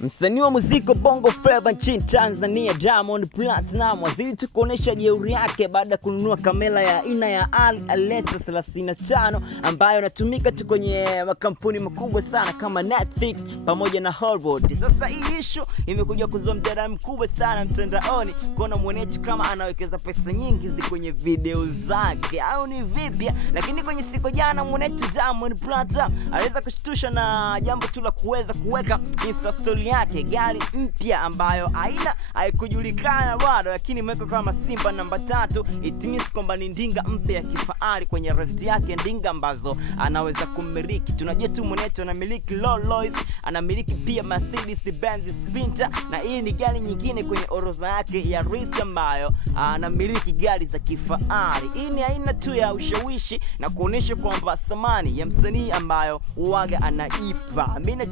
Msanii wa muziki Bongo Flava nchini Tanzania Diamond Platnumz azidi tu kuonesha jeuri yake baada ya kununua kamera ya aina ya Alexa 35 ambayo inatumika tu kwenye makampuni makubwa sana kama Netflix pamoja na Hollywood. Sasa hii issue imekuja kuzua mjadala mkubwa sana mtandaoni kuona mwanetu kama anawekeza pesa nyingi kwenye video zake au ni vipi, lakini kwenye siku jana mwanetu Diamond Platnumz aliweza kushtusha na jambo tu la kuweza kuweka Insta story yake gari mpya ambayo haikujulikana bado, lakini imewekwa kama Simba namba 3. It means kwamba ni ndinga mpya ya kifahari kwenye rest yake, ndinga ambazo anaweza kumiliki. Tunajua tu mwanetu anamiliki Rolls Royce, anamiliki pia Mercedes Benz Sprinter, na hii ni gari nyingine kwenye orodha yake ya risk ambayo anamiliki gari za kifahari. Hii ni aina tu ya ushawishi na kuonesha kwamba thamani ya msanii ambayo uwaga anaipa. Mimi na